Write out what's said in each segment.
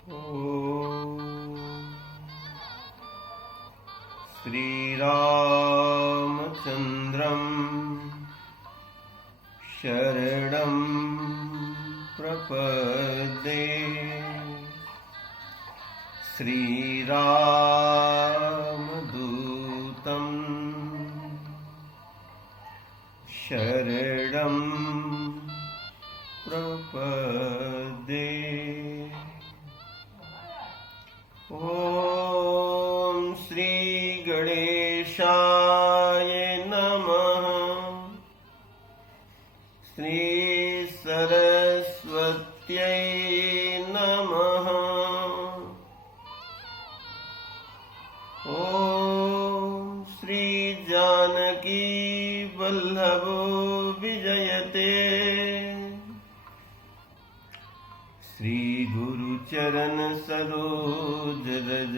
श्रीरामचन्द्रं शरणं प्रपद्ये। श्रीरामदूतं शरणं प्रपद्ये। ॐ श्री गणेशाय नमः। श्री सरस्वत्यै नमः। ॐ श्री जानकी वल्लभो विजयते। श्री गुरु चरण सरोज रज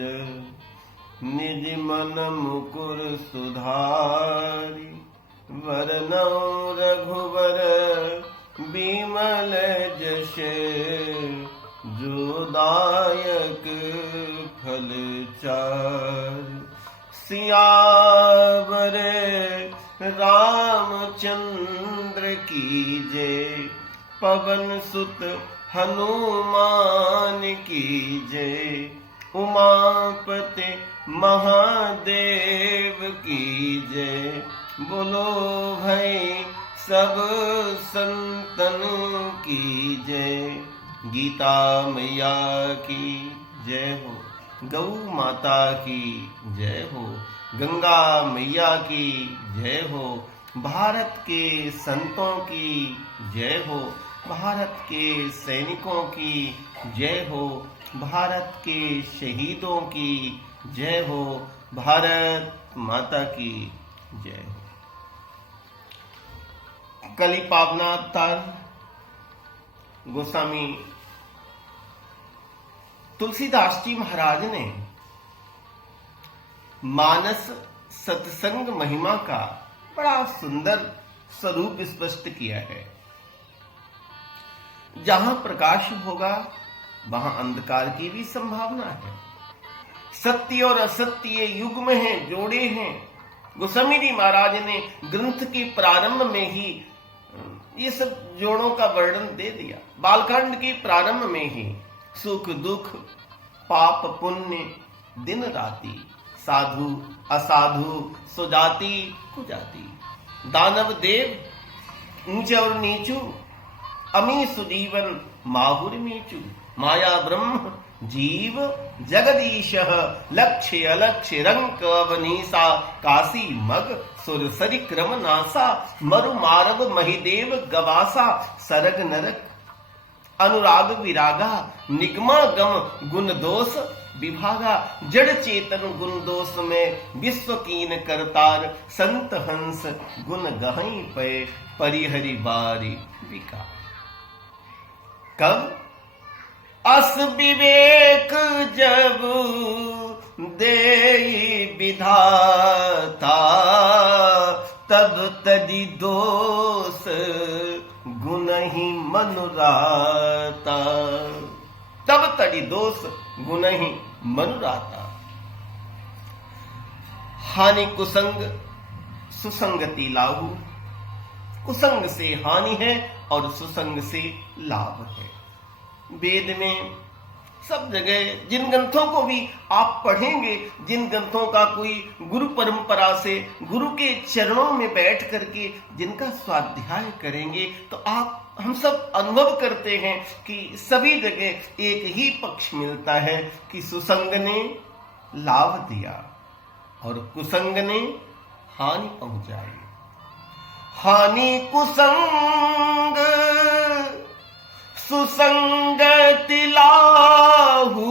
निज मन मुकुर सुधारि। वरनौ रघुवर बिमल जस जो दायक फल चारि। सियावर रामचंद्र की जय। पवन सुत हनुमान की जय। उमापति महादेव की जय। बोलो भाई सब संतन की जय। गीता मैया की जय हो। गौ माता की जय हो। गंगा मैया की जय हो। भारत के संतों की जय हो। भारत के सैनिकों की जय हो। भारत के शहीदों की जय हो। भारत माता की जय हो। कली पावना अवतार गोस्वामी तुलसीदास जी महाराज ने मानस सत्संग महिमा का बड़ा सुंदर स्वरूप स्पष्ट किया है। जहां प्रकाश होगा वहां अंधकार की भी संभावना है। सत्य और असत्य ये युग्म हैं, जोड़े हैं। गोस्वामी जी महाराज ने ग्रंथ के प्रारंभ में ही ये सब जोड़ों का वर्णन दे दिया। बालकांड के प्रारंभ में ही सुख दुख पाप पुण्य दिन राति, साधु असाधु सुजाति कुजाति, दानव देव ऊंच और नीचू, अमी सुजीवन माहुर मीचू, माया ब्रह्म जीव जगदीश, लक्ष्य अलक्ष्य रंक अवनीसा, काशी मग सुर सरि क्रम नासा, मरु मारव महिदेव गवासा, सरग नरक अनुराग विरागा, निगमा गम गुण दोष विभागा, जड़ चेतन गुण दोष में विश्व कीन करतार, संत हंस गुण गहई पे परिहरि बारी विकार। कब अस विवेक जब देई विधाता, तब तदि दोष गुण ही मनुराता। तब तदि दोष गुण ही मनुराता। हानि कुसंग सुसंगति लाहू। कुसंग से हानि है और सुसंग से लाभ है। वेद में सब जगह जिन ग्रंथों को भी आप पढ़ेंगे, जिन ग्रंथों का कोई गुरु परंपरा से गुरु के चरणों में बैठ करके जिनका स्वाध्याय करेंगे, तो आप हम सब अनुभव करते हैं कि सभी जगह एक ही पक्ष मिलता है कि सुसंग ने लाभ दिया और कुसंग ने हानि पहुंचाई। हानि कुसंग सुसंगति लाहू।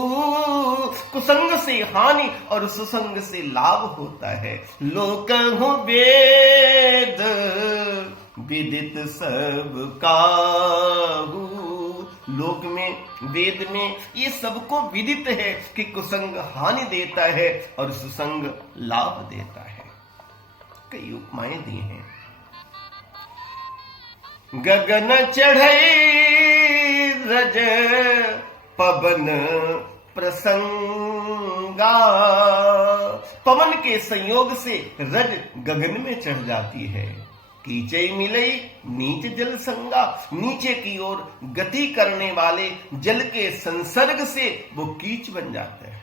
कुसंग से हानि और सुसंग से लाभ होता है। लोकहु वेद विदित सब काहू। लोक में वेद में ये सबको विदित है कि कुसंग हानि देता है और सुसंग लाभ देता है। कई उपमाएं दी हैं। गगन चढ़ई रज पवन प्रसंगा। पवन के संयोग से रज गगन में चढ़ जाती है। कीचई मिलई नीच जल संगा, नीचे की ओर गति करने वाले जल के संसर्ग से वो कीच बन जाते हैं।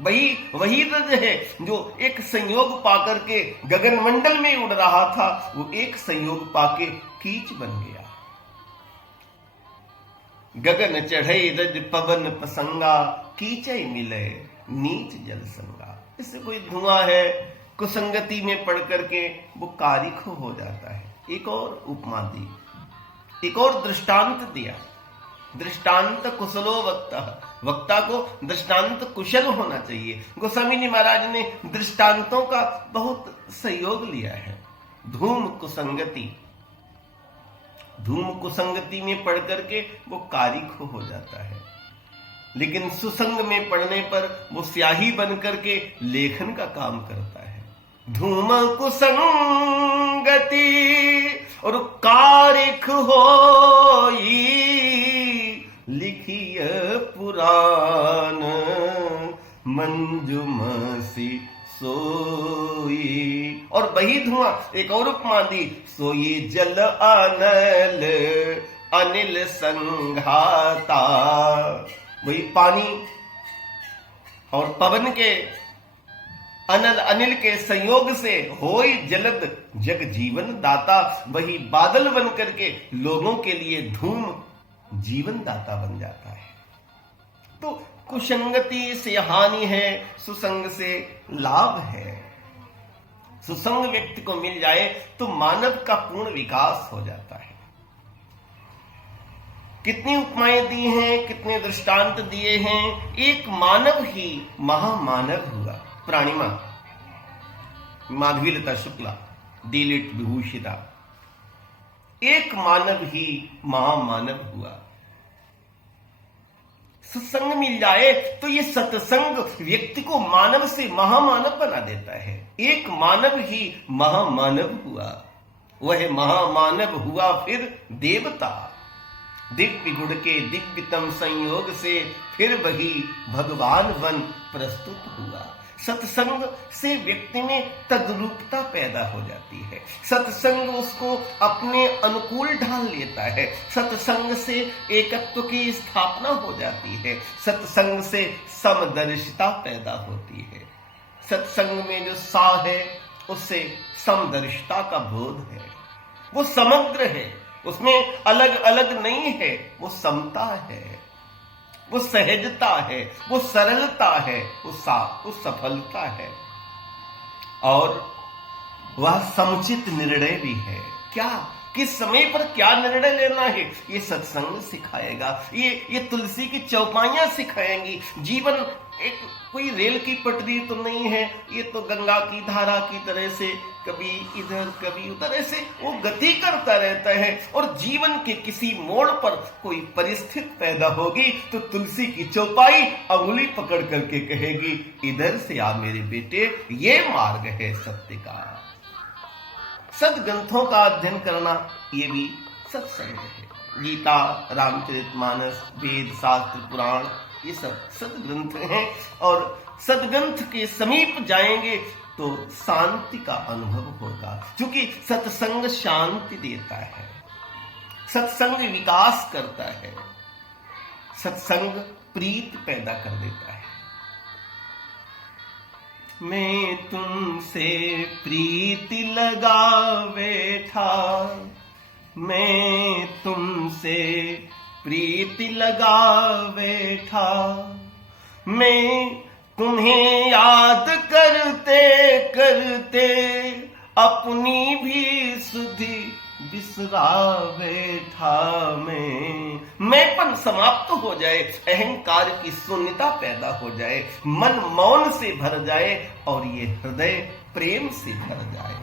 वही रज है जो एक संयोग पाकर के गगन मंडल में उड़ रहा था, वो एक संयोग पाके कीच बन गया। गगन चढ़े रज पवन प्रसंगा, कीचई मिले नीच जल संगा। इससे कोई धुआं है, कुसंगति में पढ़ करके वो कारिख हो जाता है। एक और उपमा दी, एक और दृष्टांत दिया। दृष्टांत कुशलो वक्ता, वक्ता को दृष्टांत कुशल होना चाहिए। गोस्वामी महाराज ने दृष्टांतों का बहुत सहयोग लिया है। धूम कुसंगति, धूम कुसंगति में पढ़ करके वो कारिख हो जाता है, लेकिन सुसंग में पढ़ने पर वो स्याही बन करके लेखन का काम करता है। धूम कुसंगति और कारिख होई, लिखिय पुराण मंजुमसी सोई। और वही धुआं एक और उपमा दी, सोई जल अनल अनिल संघाता। वही पानी और पवन के अनल अनिल के संयोग से होई जलद जग जीवन दाता। वही बादल बन करके लोगों के लिए धूम जीवन दाता बन जाता है। तो कुसंगति से हानि है, सुसंग से लाभ है। सुसंग व्यक्ति को मिल जाए तो मानव का पूर्ण विकास हो जाता है। कितनी उपमाएं दी हैं, कितने दृष्टांत दिए हैं। एक मानव ही महामानव हुआ। प्राणिमा माधवीलता शुक्ला, डीलिट विभूषिता, एक मानव ही महामानव हुआ। सत्संग मिल जाए तो ये सत्संग व्यक्ति को मानव से महामानव बना देता है। एक मानव ही महामानव हुआ, वह महामानव हुआ फिर देवता। दिव्य गुण के दिव्यतम संयोग से फिर वही भगवान बन प्रस्तुत हुआ। सत्संग से व्यक्ति में तद्रूपता पैदा हो जाती है। सत्संग उसको अपने अनुकूल ढाल लेता है। सत्संग से एकत्व की स्थापना हो जाती है। सत्संग से समदर्शिता पैदा होती है। सत्संग में जो सा है उससे समदर्शिता का बोध है। वो समग्र है, उसमें अलग अलग नहीं है, वो समता है, वो सहजता है, वो सरलता है, वो सफलता है, और वह समुचित निर्णय भी है। क्या, किस समय पर क्या निर्णय लेना है, ये सत्संग सिखाएगा। ये तुलसी की चौपाइयां सिखाएंगी। जीवन एक कोई रेल की पटरी तो नहीं है, ये तो गंगा की धारा की तरह से कभी इधर कभी उधर ऐसे वो गति करता रहता है। और जीवन के किसी मोड़ पर कोई परिस्थिति पैदा होगी तो तुलसी की चौपाई अंगुली पकड़ करके कहेगी, इधर से आ मेरे बेटे, ये मार्ग है सत्य का। सदग्रंथों का अध्ययन करना ये भी सत्संग है। गीता, रामचरितमानस, वेद, शास्त्र, पुराण, ये सब सदग्रंथ हैं। और सदग्रंथ के समीप जाएंगे तो शांति का अनुभव होगा, क्योंकि सत्संग शांति देता है, सत्संग विकास करता है, सत्संग प्रीति पैदा कर देता है। मैं तुमसे प्रीति लगा बैठा, मैं तुमसे प्रीति लगा बैठा, मैं तुम्हें याद करते करते अपनी भी सुधि बिसरा बैठा। मैंपन समाप्त हो जाए, अहंकार की शून्यता पैदा हो जाए, मन मौन से भर जाए और ये हृदय प्रेम से भर जाए,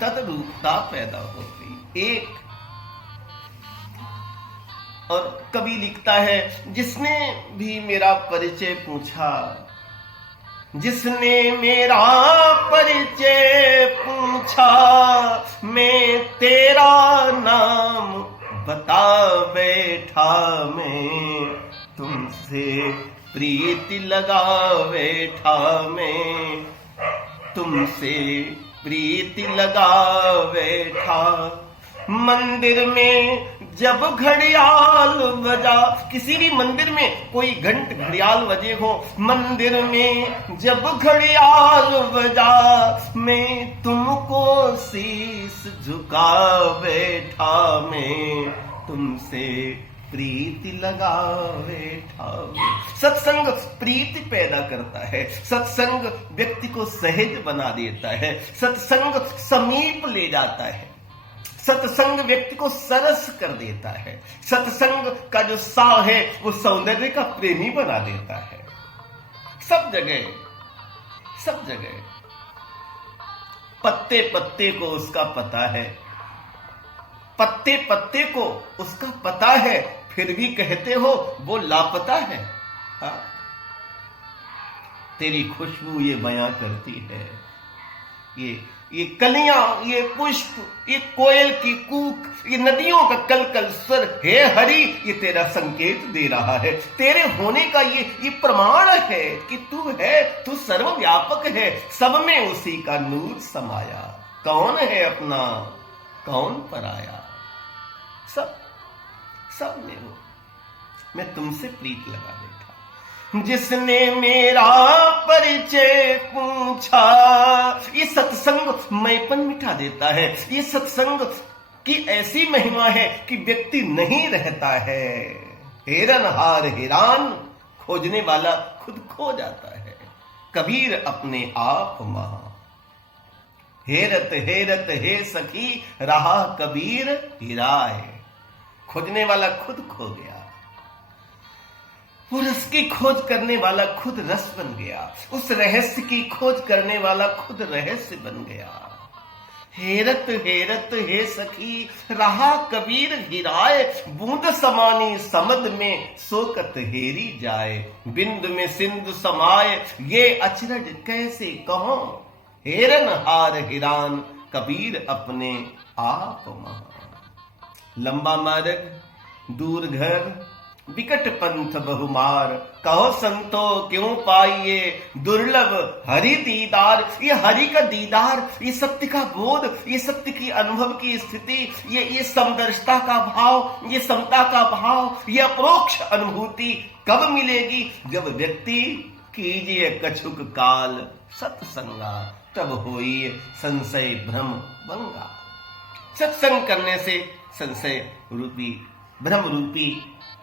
तद्रूपता पैदा हो गई। एक और कवि लिखता है, जिसने भी मेरा परिचय पूछा, जिसने मेरा परिचय पूछा, मैं तेरा नाम बता बैठा, मैं तुम तुमसे प्रीति लगा बैठा मैं, तुमसे प्रीति लगा बैठा। मंदिर में जब घड़ियाल बजा, किसी भी मंदिर में कोई घड़ियाल बजे हो, मंदिर में जब घड़ियाल बजा, मैं तुमको शीश झुका बैठा मैं, तुमसे प्रीति लगा बैठा। सत्संग प्रीति पैदा करता है, सत्संग व्यक्ति को सहज बना देता है, सत्संग समीप ले जाता है, सत्संग व्यक्ति को सरस कर देता है, सत्संग का जो साव है वो सौंदर्य का प्रेमी बना देता है। सब जगह पत्ते पत्ते को उसका पता है, पत्ते पत्ते को उसका पता है, फिर भी कहते हो वो लापता है। हाँ? तेरी खुशबू ये बयां करती है, ये कलियां, ये पुष्प, ये कोयल की कूक, ये नदियों का कलकल स्वर, हे हरि, ये तेरा संकेत दे रहा है, तेरे होने का ये प्रमाण है कि तू सर्वव्यापक है, सब में उसी का नूर समाया। कौन है अपना, कौन पराया, सब में हो। मैं तुमसे प्रीत लगा बैठा। जिसने मेरा परिचय पूछा, ये सत्संग मैपन मिटा देता है, ये सत्संग की ऐसी महिमा है कि व्यक्ति नहीं रहता है। हेरनहार हैरान, खोजने वाला खुद खो जाता है। कबीर अपने आप महा, हेरत हेरत हे सखी रहा कबीर हिराए। खोजने वाला खुद खो गया, वो रस की खोज करने वाला खुद रस बन गया, उस रहस्य की खोज करने वाला खुद रहस्य बन गया। हेरत हेरत हे सखी रहा कबीर हिराए, बूंद समानी समद में सोकत हेरी जाए। बिंद में सिंधु समाए ये अचरज कैसे कहो, हेरन हार हिरान कबीर अपने आप महा। लंबा मार्ग दूर घर विकट पंथ बहुमार, कहो संतो क्यों पाइए दुर्लभ हरि दीदार। ये हरि का दीदार, ये सत्य का बोध, ये सत्य की अनुभव की स्थिति, ये समदर्शिता का भाव, ये समता का भाव, ये अपरोक्ष अनुभूति कब मिलेगी? जब व्यक्ति कीजिए कछुक काल सत्संगा, तब होइए संशय भ्रम भंगा। सत्संग करने से संशय रूपी, भ्रम रूपी,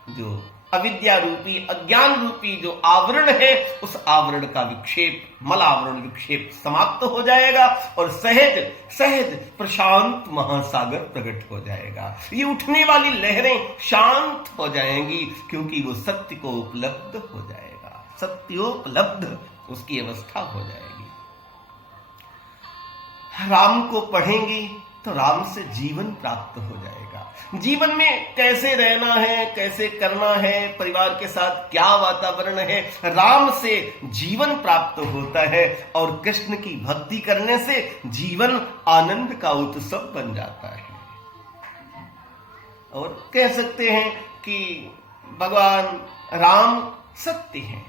जो अविद्या रूपी, अज्ञान रूपी जो आवरण है, उस आवरण का विक्षेप, मल आवरण विक्षेप समाप्त हो जाएगा और सहज सहज प्रशांत महासागर प्रकट हो जाएगा। ये उठने वाली लहरें शांत हो जाएंगी, क्योंकि वो सत्य को उपलब्ध हो जाएगा, सत्योपलब्ध उसकी अवस्था हो जाएगी। राम को पढ़ेंगी तो राम से जीवन प्राप्त हो जाएगा। जीवन में कैसे रहना है, कैसे करना है, परिवार के साथ क्या वातावरण है, राम से जीवन प्राप्त होता है। और कृष्ण की भक्ति करने से जीवन आनंद का उत्सव बन जाता है। और कह सकते हैं कि भगवान राम सत्य हैं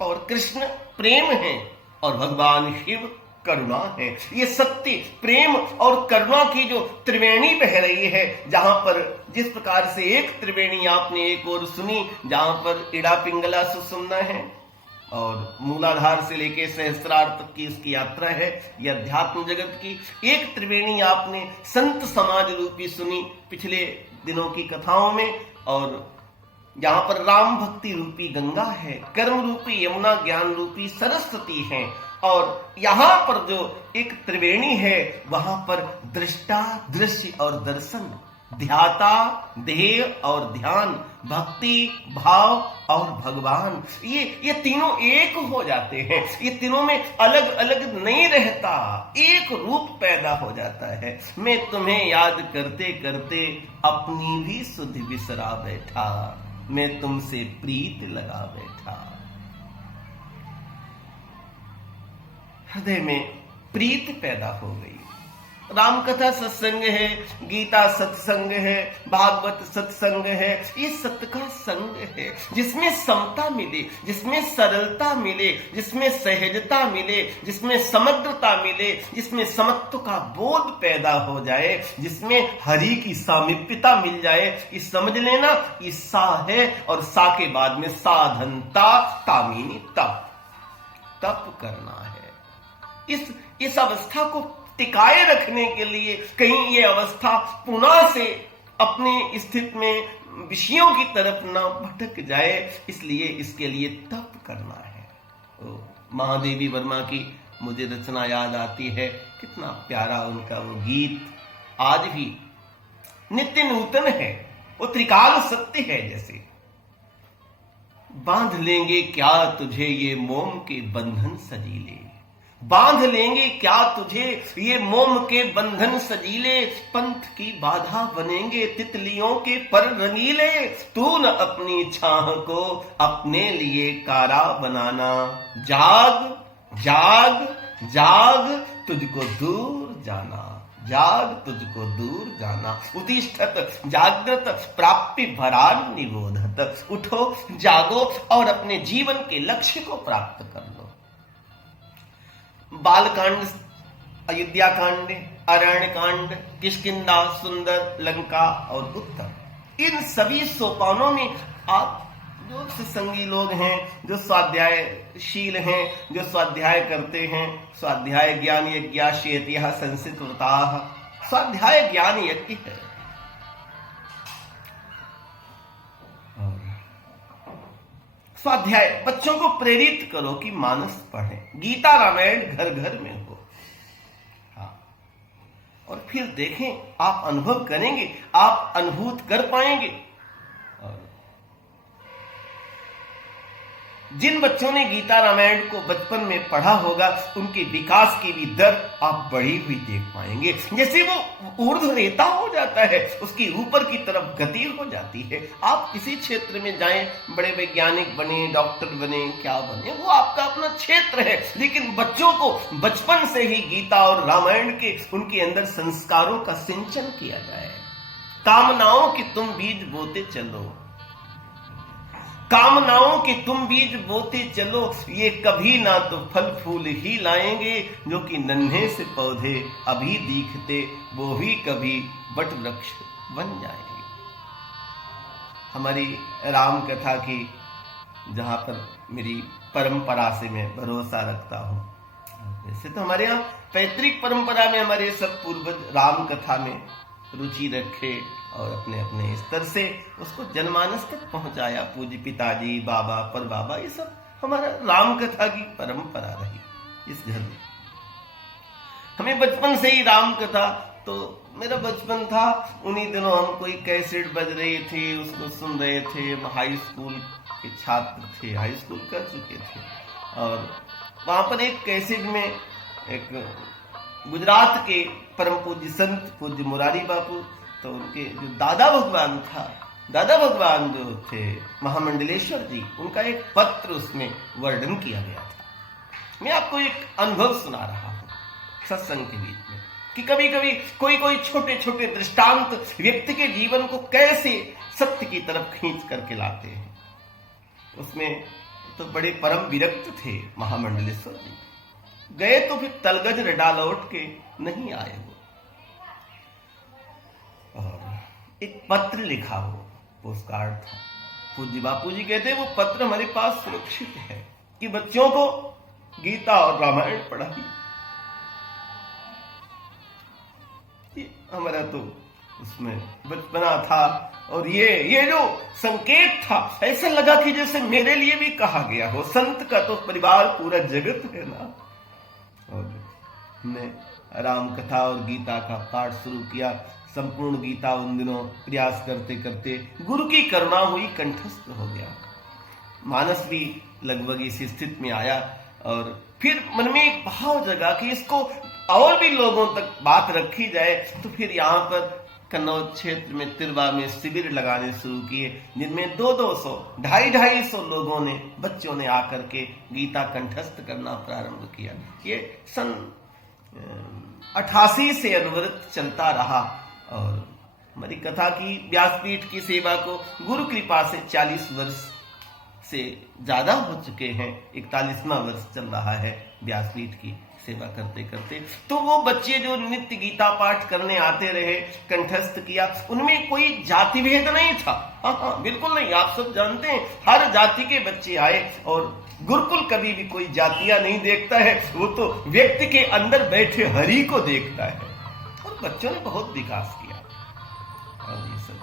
और कृष्ण प्रेम हैं और भगवान शिव करुणा है। ये सत्य, प्रेम और करुणा की जो त्रिवेणी बह रही है, जहां पर जिस प्रकार से एक त्रिवेणी आपने एक और सुनी, जहां पर इड़ा पिंगला सुसुमना है और मूलाधार से लेके सहस्त्रार तक की उसकी यात्रा है, यह अध्यात्म जगत की। एक त्रिवेणी आपने संत समाज रूपी सुनी पिछले दिनों की कथाओं में, और जहां पर राम भक्ति रूपी गंगा है, कर्म रूपी यमुना, ज्ञान रूपी सरस्वती है, और यहां पर जो एक त्रिवेणी है, वहां पर दृष्टा, दृश्य और दर्शन, ध्याता, ध्येय और ध्यान, भक्ति, भाव और भगवान, ये तीनों एक हो जाते हैं। ये तीनों में अलग अलग नहीं रहता, एक रूप पैदा हो जाता है। मैं तुम्हें याद करते करते अपनी भी सुधि बिसरा बैठा, मैं तुमसे प्रीत लगा बैठा। हृदय में प्रीत पैदा हो गई, राम कथा सत्संग है, गीता सत्संग है, भागवत सत्संग है। ये सत्य का संग है जिसमें समता मिले, जिसमें सरलता मिले, जिसमें सहजता मिले, जिसमें समग्रता मिले, जिसमें समत्व का बोध पैदा हो जाए, जिसमें हरि की सामीप्यता मिल जाए। ये समझ लेना, ये सा है और सा के बाद में साधनता, तामीनी तप करना है। इस अवस्था को टिकाए रखने के लिए कहीं ये अवस्था पुनः से अपनी स्थिति में विषयों की तरफ न भटक जाए, इसलिए इसके लिए तप करना है। महादेवी वर्मा की मुझे रचना याद आती है, कितना प्यारा उनका वो गीत आज भी नित्य नूतन है, वो त्रिकाल सत्य है। जैसे बांध लेंगे क्या तुझे ये मोम के बंधन सजीले, बांध लेंगे क्या तुझे ये मोम के बंधन सजीले, पंथ की बाधा बनेंगे तितलियों के पर रंगीले, तू न अपनी छाह को अपने लिए कारा बनाना, जाग जाग जाग तुझको दूर जाना, जाग तुझको दूर जाना, उतिष्ठत जागृत प्राप्ति भरान निबोधत। उठो जागो और अपने जीवन के लक्ष्य को प्राप्त कर लो। बालकांड, अयोध्या कांड, अरण्य कांड, किष्किंधा, सुंदर, लंका और उत्तर, इन सभी सोपानों में आप जो सत्संगी लोग हैं, जो स्वाध्यायशील हैं, जो स्वाध्याय करते हैं, स्वाध्याय ज्ञान यज्ञाशेति संसित व्रताः, स्वाध्याय ज्ञान यज्ञ है। स्वाध्याय बच्चों को प्रेरित करो कि मानस पढ़ें, गीता रामायण घर घर में हो। हाँ, और फिर देखें, आप अनुभव करेंगे, आप अनुभूत कर पाएंगे। और जिन बच्चों ने गीता रामायण को बचपन में पढ़ा होगा, उनके विकास की भी दर आप बढ़ी हुई देख पाएंगे। जैसे वो ऊर्ध्व रेता हो जाता है, उसकी ऊपर की तरफ गति हो जाती है। आप किसी क्षेत्र में जाएं, बड़े वैज्ञानिक बने, डॉक्टर बने, क्या बने, वो आपका अपना क्षेत्र है, लेकिन बच्चों को बचपन से ही गीता और रामायण के उनके अंदर संस्कारों का सिंचन किया जाए। कामनाओं की तुम बीज बोते चलो, कामनाओं के तुम बीज बोते चलो, ये कभी ना तो फल फूल ही लाएंगे, जो कि नन्हे से पौधे अभी दिखते, वो भी कभी वट वृक्ष बन जाएंगे। हमारी राम कथा की, जहां पर मेरी परंपरा से मैं भरोसा रखता हूं, वैसे तो हमारे यहाँ पैतृक परंपरा में हमारे सब पूर्वज राम कथा में रुचि रखे और अपने अपने स्तर से उसको जनमानस तक पहुंचाया। पूज्य पिताजी, बाबा, पर बाबा, ये सब हमारा राम कथा की परंपरा रही इस घर में। हमें बचपन से ही राम कथा, तो मेरा बचपन था, उन्हीं दिनों हम कोई कैसेट बज रही थी, उसको सुन रहे थे। हम हाई स्कूल के छात्र थे, हाई स्कूल कर चुके थे, और वहां पर एक कैसेट में एक गुजरात के परम पूज्य संत पूज्य मुरारी बापू, तो उनके जो दादा भगवान था, दादा भगवान जो थे महामंडलेश्वर जी, उनका एक पत्र उसमें वर्णन किया गया था। मैं आपको एक अनुभव सुना रहा हूं सत्संग के बीच में, कि कभी कभी कोई कोई छोटे छोटे दृष्टांत व्यक्ति के जीवन को कैसे सत्य की तरफ खींच करके लाते हैं। उसमें तो बड़े परम विरक्त थे महामंडलेश्वर जी, गए तो फिर तलगज रडा लौट के नहीं आए। वो और एक पत्र लिखा, हो पोस्टकार्ड था। पूज्य बापू जी कहते वो पत्र हमारे पास सुरक्षित है कि बच्चों को गीता और रामायण पढ़ाई। हमारा तो उसमें बचपना था, और ये जो संकेत था, ऐसा लगा कि जैसे मेरे लिए भी कहा गया हो। संत का तो परिवार पूरा जगत है ना। और हमने राम कथा और गीता का पाठ शुरू किया। संपूर्ण गीता उन दिनों प्रयास करते करते गुरु की करुणा हुई, कंठस्थ हो गया। मानस भी लगभग इस स्थिति में आया, और फिर मन में एक भाव जगा कि इसको और भी लोगों तक बात रखी जाए। तो फिर यहाँ पर कन्नौज क्षेत्र में तिरवा में शिविर लगाने शुरू किए, जिनमें 200-200, 250 लोगों ने, बच्चों ने आकर के गीता कंठस्थ करना प्रारंभ किया। ये सन 88 से अनवरत चलता रहा और हमारी कथा की व्यासपीठ की सेवा को गुरु कृपा से 40 वर्ष से ज्यादा हो चुके हैं। 41वां वर्ष चल रहा है व्यासपीठ की सेवा करते करते। तो वो बच्चे जो नित्य गीता पाठ करने आते रहे, कंठस्थ किया, उनमें कोई जाति भेद नहीं था। हाँ, बिल्कुल नहीं। आप सब जानते हैं हर जाति के बच्चे आए और गुरुकुल कभी भी कोई जातियां नहीं देखता है, वो तो व्यक्ति के अंदर बैठे हरि को देखता है। और बच्चों ने बहुत विकास किया और ये सब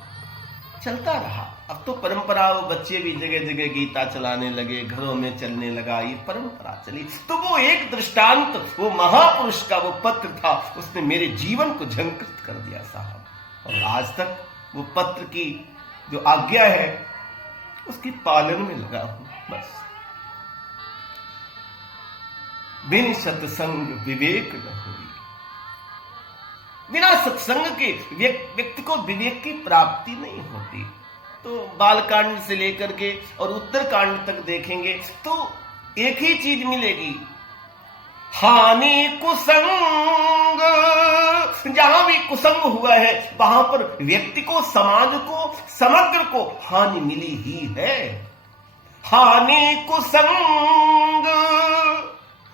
चलता रहा। अब तो परंपरा, वो बच्चे भी जगह जगह गीता चलाने लगे, घरों में चलने लगा, ये परंपरा चली। तो वो एक दृष्टांत, वो महापुरुष का वो पत्र था, उसने मेरे जीवन को झंकृत कर दिया साहब। और आज तक वो पत्र की जो आज्ञा है उसकी पालन में लगा हूं। बस बिन सत्संग विवेक न हुई। बिना सत्संग के व्यक्ति को विवेक की प्राप्ति नहीं होती। तो बालकांड से लेकर के और उत्तरकांड तक देखेंगे तो एक ही चीज मिलेगी, हानि कुसंग। जहां भी कुसंग हुआ है वहां पर व्यक्ति को, समाज को, समग्र को हानि मिली ही है। हानि कुसंग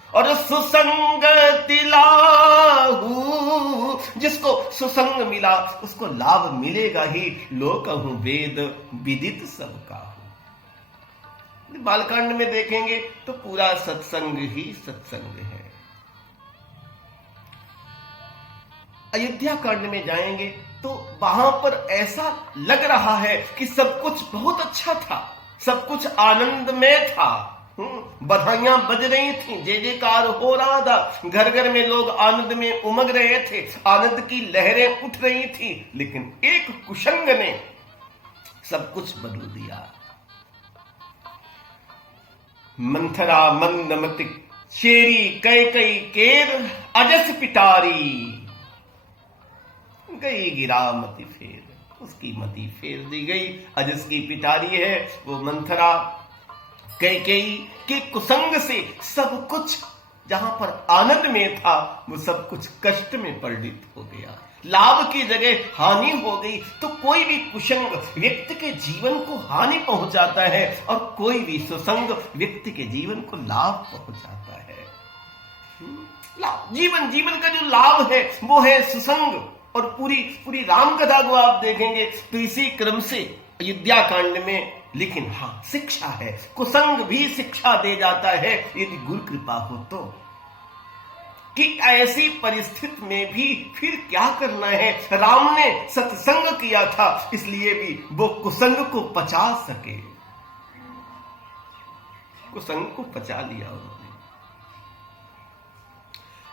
और सुसंगति लाहू। जिसको सुसंग मिला उसको लाभ मिलेगा ही। लोकहु वेद विदित सबका हूं। बालकांड में देखेंगे तो पूरा सत्संग ही सत्संग है। अयोध्या कांड में जाएंगे तो वहां पर ऐसा लग रहा है कि सब कुछ बहुत अच्छा था, सब कुछ आनंद में था। बधाइयां बज रही थी, जय जयकार हो रहा था, घर घर में लोग आनंद में उमग रहे थे, आनंद की लहरें उठ रही थी। लेकिन एक कुसंग ने सब कुछ बदल दिया। मंथरा मंदमति चेरी कैकई केर अजस पिटारी। गई गिरा मति फेर, उसकी मति फेर दी गई। अजस की पिटारी है वो मंथरा। कैकेयी के कुसंग से सब कुछ जहां पर आनंद में था वो सब कुछ कष्ट में परिणित हो गया। लाभ की जगह हानि हो गई। तो कोई भी कुसंग व्यक्ति के जीवन को हानि पहुंचाता है और कोई भी सुसंग व्यक्ति के जीवन को लाभ पहुंचाता है। लाभ, जीवन का जो लाभ है वो है सुसंग। और पूरी राम कथा को आप देखेंगे तो इसी क्रम से अयोध्या कांड में। लेकिन हाँ, शिक्षा है, कुसंग भी शिक्षा दे जाता है यदि गुरु कृपा हो तो, कि ऐसी परिस्थिति में भी फिर क्या करना है। राम ने सत्संग किया था इसलिए भी वो कुसंग को पचा सके, कुसंग को पचा लिया उन्होंने।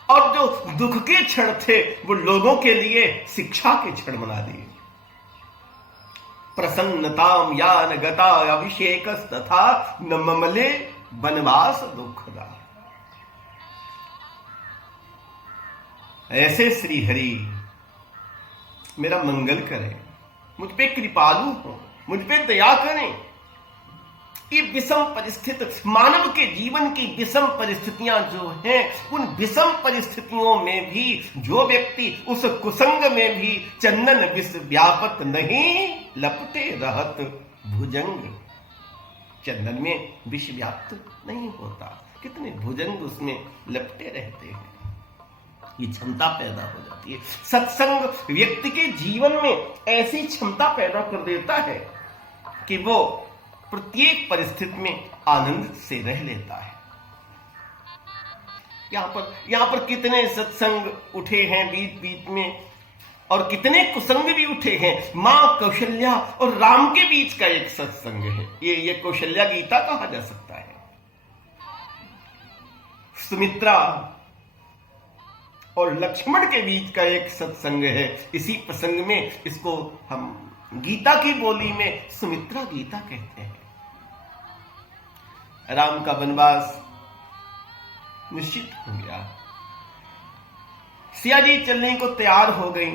और जो दुख के क्षण थे वो लोगों के लिए शिक्षा के क्षण बना दिए। प्रसन्नताम यान गता अभिषेक तथा न ममले वनवास दुखदा। ऐसे श्री हरि मेरा मंगल करें, मुझ पे कृपालु हो, मुझ पे दया करें। ये विषम परिस्थिति, मानव के जीवन की विषम परिस्थितियां जो हैं, उन विषम परिस्थितियों में भी जो व्यक्ति उस कुसंग में भी चंदन विष व्यापत नहीं लपटे रहत भुजंग। चंदन में विष व्याप्त नहीं होता, कितने भुजंग उसमें लपटे रहते हैं। ये क्षमता पैदा हो जाती है। सत्संग व्यक्ति के जीवन में ऐसी क्षमता पैदा कर देता है कि वो प्रत्येक परिस्थिति में आनंद से रह लेता है। यहां पर कितने सत्संग उठे हैं बीच बीच में और कितने कुसंग भी उठे हैं। मां कौशल्या और राम के बीच का एक सत्संग है, ये कौशल्या गीता कहा जा सकता है। सुमित्रा और लक्ष्मण के बीच का एक सत्संग है। इसी प्रसंग में इसको हम गीता की बोली में सुमित्रा गीता कहते हैं। राम का वनवास निश्चित हो गया, सिया जी चलने को तैयार हो गई।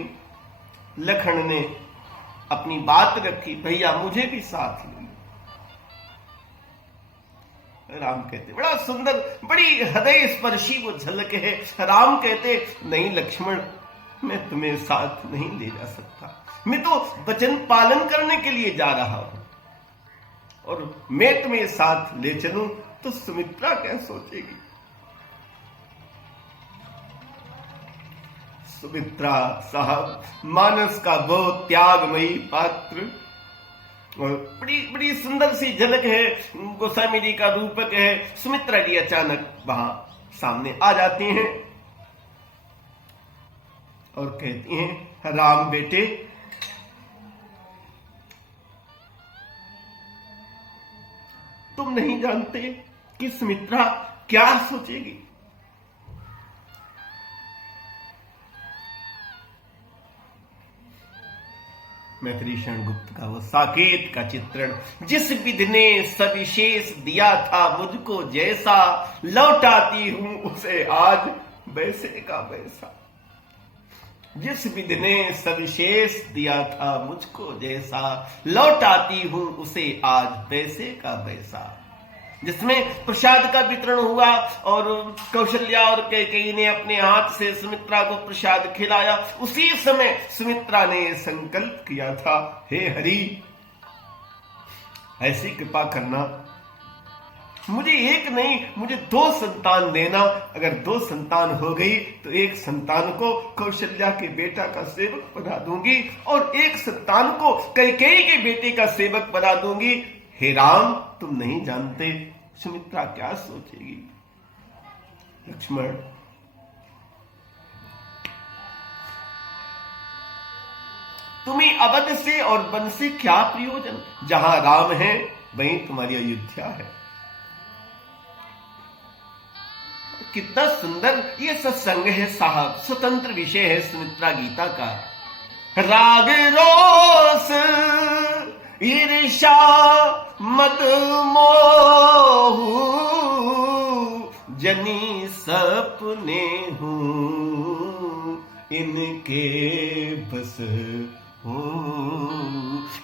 लखन ने अपनी बात रखी, भैया मुझे भी साथ ले। राम कहते, बड़ा सुंदर, बड़ी हृदय स्पर्शी वो झलक है। राम कहते, नहीं लक्ष्मण, मैं तुम्हें साथ नहीं ले जा सकता, मैं तो वचन पालन करने के लिए जा रहा हूं, और मैं तुम्हें साथ ले चलूं तो सुमित्रा क्या सोचेगी। सुमित्रा साहब मानस का वो त्यागमयी पात्र, और बड़ी बड़ी सुंदर सी झलक है, गोस्वामी जी का रूपक है। सुमित्रा जी अचानक वहां सामने आ जाती हैं और कहती हैं, राम बेटे, तुम नहीं जानते कि सुमित्रा क्या सोचेगी। मैथिलीशरण गुप्त का वो साकेत का चित्रण, जिस विधि ने सविशेष दिया था मुझको जैसा, लौटाती हूं उसे आज वैसे का वैसा। जिस विधि ने सविशेष दिया था मुझको जैसा, लौटाती हूं उसे आज वैसे का वैसा। जिसमें प्रसाद का वितरण हुआ और कौशल्या और कैकेयी ने अपने हाथ से सुमित्रा को प्रसाद खिलाया, उसी समय सुमित्रा ने संकल्प किया था, हे हरि, ऐसी कृपा करना, मुझे एक नहीं मुझे 2 संतान देना। अगर 2 संतान हो गई तो एक संतान को कौशल्या के बेटा का सेवक बना दूंगी और एक संतान को कैकेयी के बेटे का सेवक बना दूंगी। हे राम, तुम नहीं जानते सुमित्रा क्या सोचेगी। लक्ष्मण, तुम्हें अवध से और वन से क्या प्रयोजन, जहां राम है वहीं तुम्हारी अयोध्या है। कितना सुंदर ये सत्संग है साहब, स्वतंत्र विषय है सुमित्रा गीता का। राग रोस ईर्षा मद मोह, जनी सपने हूं इनके बस हो।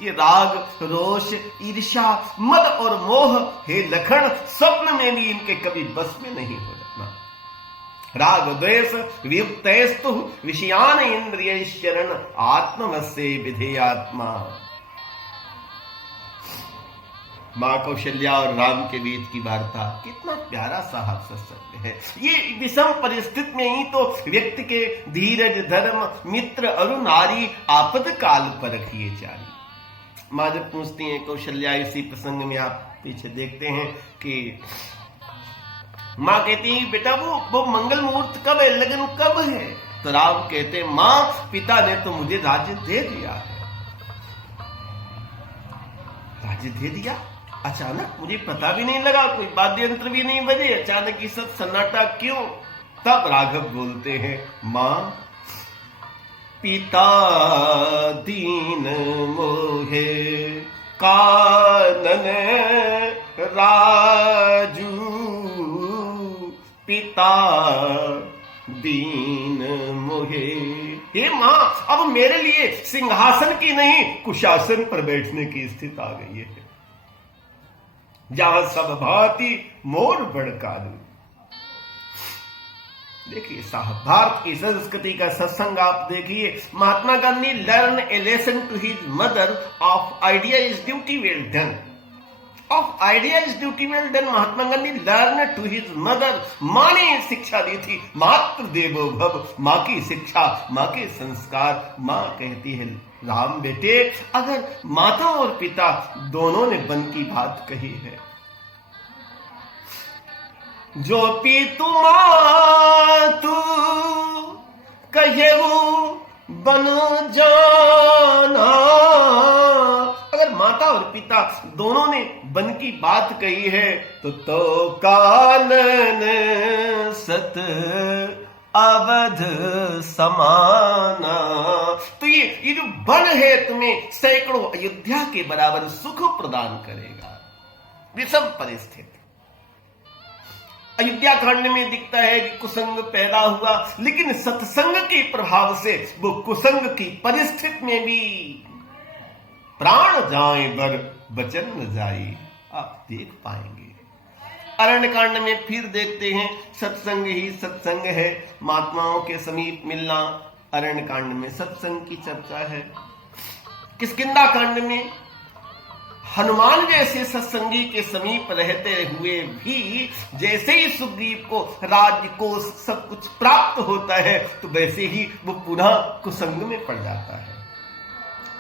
ये राग रोष ईर्षा मद और मोह, हे लखन, स्वप्न में भी इनके कभी बस में नहीं हो जाना। राग द्वेष वियुक्तस्तु विषयान इंद्रिय शरण, आत्मवश्ये विधेयात्मा। मां कौशल्या और राम के बीच की वार्ता, कितना प्यारा साहब सत्संग है। ये विषम परिस्थिति में ही तो व्यक्ति के धीरज, धर्म, मित्र, अरु नारी, आपद काल पर रखिए जारी। मां जब पूछती हैं कौशल्या, इसी प्रसंग में आप पीछे देखते हैं कि मां कहती है, बेटा वो मंगल मुहूर्त कब है, लगन कब है। तो राम कहते, मां, पिता ने तो मुझे राज्य दे दिया है। राज्य दे दिया अचानक, मुझे पता भी नहीं लगा, कोई वाद्य यंत्र भी नहीं बजे, अचानक ये सब सन्नाटा क्यों। तब राघव बोलते हैं, मां, पिता दीन मोहे कानन राजू, पिता दीन मोहे। हे मां, अब मेरे लिए सिंहासन की नहीं कुशासन पर बैठने की स्थिति आ गई है, जहां सब भांति मोर बड़कालू। देखिए साहब, भारत की संस्कृति का सत्संग आप देखिए। Mahatma Gandhi learn a lesson to his mother of idea is duty well done, of idea is duty well done. Mahatma Gandhi learn to his mother, मां ने शिक्षा दी थी, मातृ देवो भव, मां की शिक्षा, मां के संस्कार। मां कहती है, राम बेटे, अगर माता और पिता दोनों ने वन की बात कही है, जो पीतु मातु कहेऊ बन जाना। अगर माता और पिता दोनों ने वन की बात कही है तो कानन सत अवध समाना। तो ये जो वन है तुम्हें सैकड़ों अयोध्या के बराबर सुख प्रदान करेगा। विषम परिस्थिति अयोध्या कांड में दिखता है कि कुसंग पैदा हुआ, लेकिन सत्संग के प्रभाव से वो कुसंग की परिस्थिति में भी प्राण जाए बर बचन न जाए। आप देख पाएंगे अरण्य कांड में फिर देखते हैं सत्संग ही सत्संग है, महात्माओं के समीप मिलना। अरण्य कांड में सत्संग की चर्चा है। किष्किंधा कांड में हनुमान जैसे सत्संगी के समीप रहते हुए भी जैसे ही सुग्रीव को राज्य को सब कुछ प्राप्त होता है तो वैसे ही वो पुनः कुसंग में पड़ जाता है।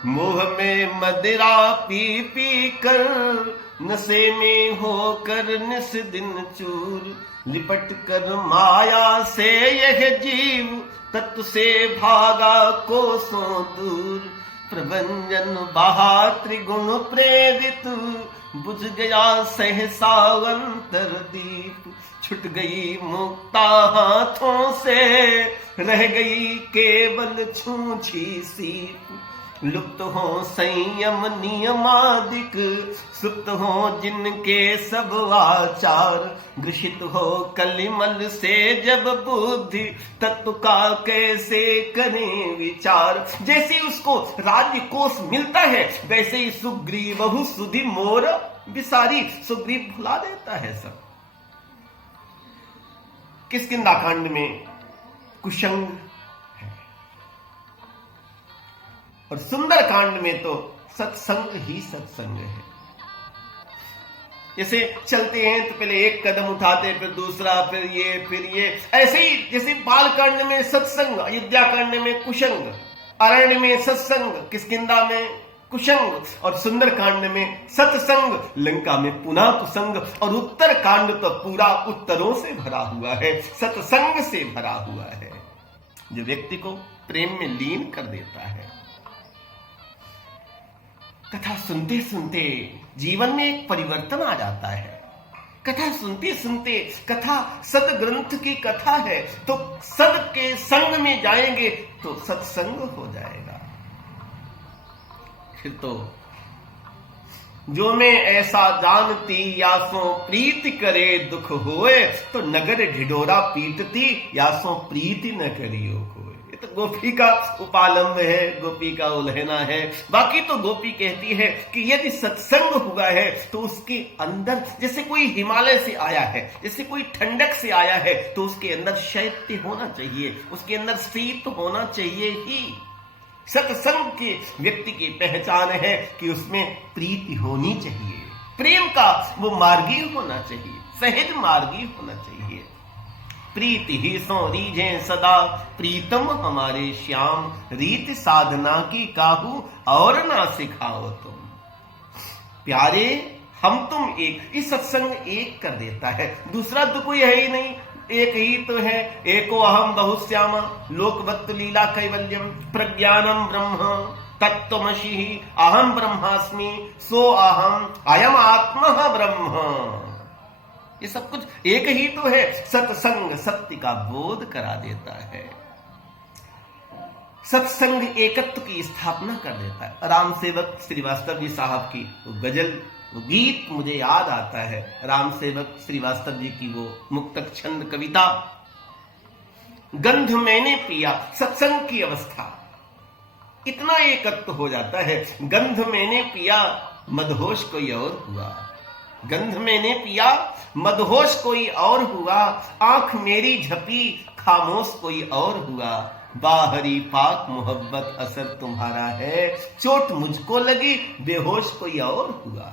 मोह में मदिरा पी पी कर, नशे में होकर निस दिन चूर, लिपट कर माया से यह जीव, तत्व से भागा कोसों दूर। प्रभंजन बहा त्रिगुण प्रेरित, बुझ गया सहसा अंतर दीप। छुट गई मुक्ता हाथों से, रह गई केवल छूछी सीप। लुप्त हो संयम नियमादिक, सुप्त हो जिनके सब आचार। ग्रसित हो कलिमल से जब बुद्धि, तत्व का कैसे करें विचार। जैसे उसको राज्य कोष मिलता है वैसे ही सुग्रीव सुधि मोर विसारी, सुग्रीव भुला देता है सब। किष्किंधा कांड में कुशंग और सुंदर कांड में तो सत्संग ही सत्संग है। जैसे चलते हैं तो पहले एक कदम उठाते, फिर दूसरा, फिर ये ऐसे ही जैसे बाल कांड में सत्संग, अयोध्या कांड में कुशंग, अरण्य में सत्संग, किष्किंधा में कुशंग और सुंदर कांड में सत्संग, लंका में पुनः कुसंग और उत्तर कांड तो पूरा उत्तरों से भरा हुआ है, सत्संग से भरा हुआ है, जो व्यक्ति को प्रेम में लीन कर देता है। कथा सुनते सुनते जीवन में एक परिवर्तन आ जाता है। कथा सुनते सुनते, कथा सद ग्रंथ की कथा है तो सद के संग में जाएंगे तो सत्संग हो जाएगा। फिर तो जो मैं ऐसा जानती, या सो प्रीति करे दुख होए, तो नगर ढिढोरा पीटती, या सो प्रीति न करियो कोई। तो गोपी का उपालंब है, गोपी का उल्हना है। बाकी तो गोपी कहती है कि यदि सत्संग हुआ है तो उसके अंदर जैसे कोई हिमालय से आया है, जैसे कोई ठंडक से आया है, तो उसके अंदर शैत्य होना चाहिए, उसके अंदर शीत होना चाहिए ही। सत्संग के व्यक्ति की पहचान है कि उसमें प्रीति होनी चाहिए, प्रेम का वो मार्गी होना चाहिए, सहज मार्गी होना चाहिए। प्रीति ही सो रीझे सदा, प्रीतम हमारे श्याम। रीत साधना की काहू और ना सिखाओ तुम। प्यारे हम तुम एक, इस सत्संग एक कर देता है, दूसरा तो कोई है ही नहीं, एक ही तो है। एको अहम बहुश्यामा, लोकवत्त लीला कैवल्यम। प्रज्ञानम ब्रह्म तत्त्वमसि, अहम ब्रह्मास्मि, सो अहम अयम आत्मा ब्रह्म। ये सब कुछ एक ही तो है। सत्संग सत्य का बोध करा देता है, सत्संग एकत्व की स्थापना कर देता है। राम सेवक श्रीवास्तव जी साहब की वो गजल, वो गीत मुझे याद आता है। राम सेवक श्रीवास्तव जी की वो मुक्तक छंद कविता, गंध मैंने पिया। सत्संग की अवस्था इतना एकत्व हो जाता है। गंध मैंने पिया, मदहोश कोई और हुआ। गंध मैंने पिया, मदहोश कोई और हुआ। आंख मेरी झपी, खामोश कोई और हुआ। बाहरी पाक मोहब्बत असर तुम्हारा है। चोट मुझको लगी, बेहोश कोई और हुआ।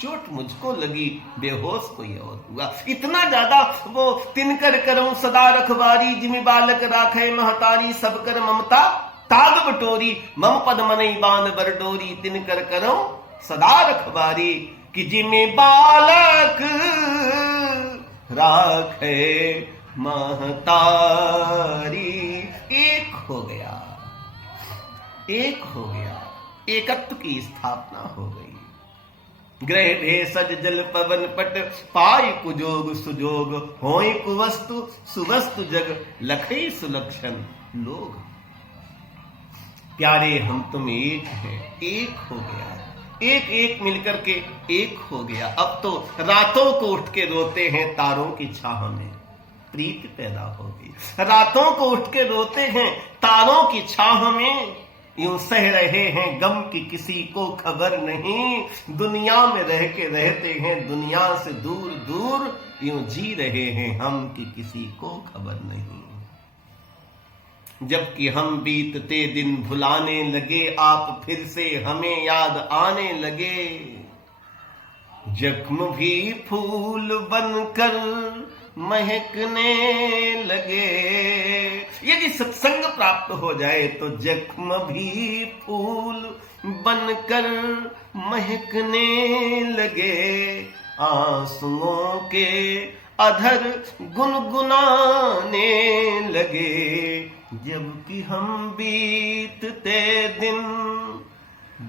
चोट मुझको लगी, बेहोश कोई और हुआ। इतना ज्यादा वो तिनकर करऊं सदा रखवारी, जिमि बालक राखे महतारी, सब कर ममता ताग बटोरी। मम पद मनई बांध बरडोरी, तिनकर करऊं सदा रखवारी, कि जिमि बालक राखे महतारी। एक हो गया, एक हो गया, एकत्व की स्थापना हो गई। ग्रह भेषज जल पवन पट, पाई कुजोग सुजोग। होई कुवस्तु सुवस्तु जग, लखई सुलक्षण लोग। प्यारे हम तुम एक हैं, एक हो गया, एक एक मिलकर के एक हो गया। अब तो रातों को उठ के रोते हैं तारों की छाह में, प्रीति पैदा होगी। रातों को उठ के रोते हैं तारों की छाह में, यूं सह रहे हैं गम की किसी को खबर नहीं। दुनिया में रह के रहते हैं दुनिया से दूर दूर, यूं जी रहे हैं हम कि किसी को खबर नहीं। जबकि हम बीतते दिन भुलाने लगे, आप फिर से हमें याद आने लगे। जख्म भी फूल बनकर महकने लगे। यदि सत्संग प्राप्त हो जाए तो जख्म भी फूल बनकर महकने लगे। आंसुओं के अधर गुनगुनाने लगे। जबकि हम बीतते दिन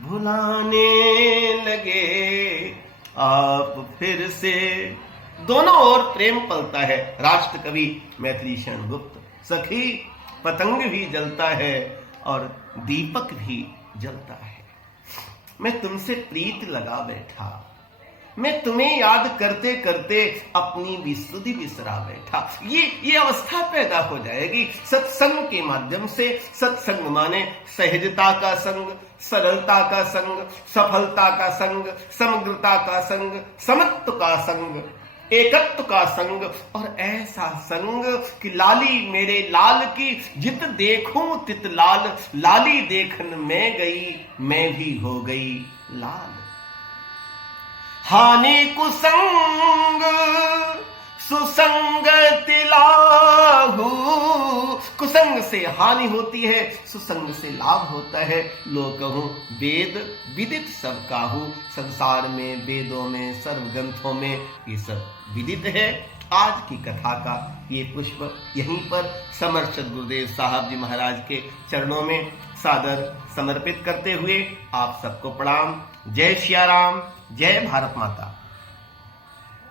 भुलाने लगे, आप फिर से। दोनों ओर प्रेम पलता है। राष्ट्र कवि मैथिली शरण गुप्त। सखी पतंग भी जलता है और दीपक भी जलता है। मैं तुमसे प्रीत लगा बैठा, मैं तुम्हें याद करते करते अपनी विस्तुति बिसरा बैठा। ये अवस्था पैदा हो जाएगी सत्संग के माध्यम से। सत्संग माने सहजता का संग, सरलता का संग, सफलता का संग, समग्रता का संग, समत्व का संग, एकत्व का संग, और ऐसा संग कि लाली मेरे लाल की जित देखूं तित लाल। लाली देखन में गई मैं भी हो गई लाल। हानि कुसंग सुसंगति लाहू। कुसंग से हानि होती है, सुसंग से लाभ होता है। लो कहूं वेद विदित सब काहू। संसार में वेदों में सर्व ग्रंथों में ये सब विदित है। आज की कथा का ये पुष्प यहीं पर समर्थ गुरुदेव साहब जी महाराज के चरणों में सादर समर्पित करते हुए आप सबको प्रणाम। जय सिया राम, जय भारत माता।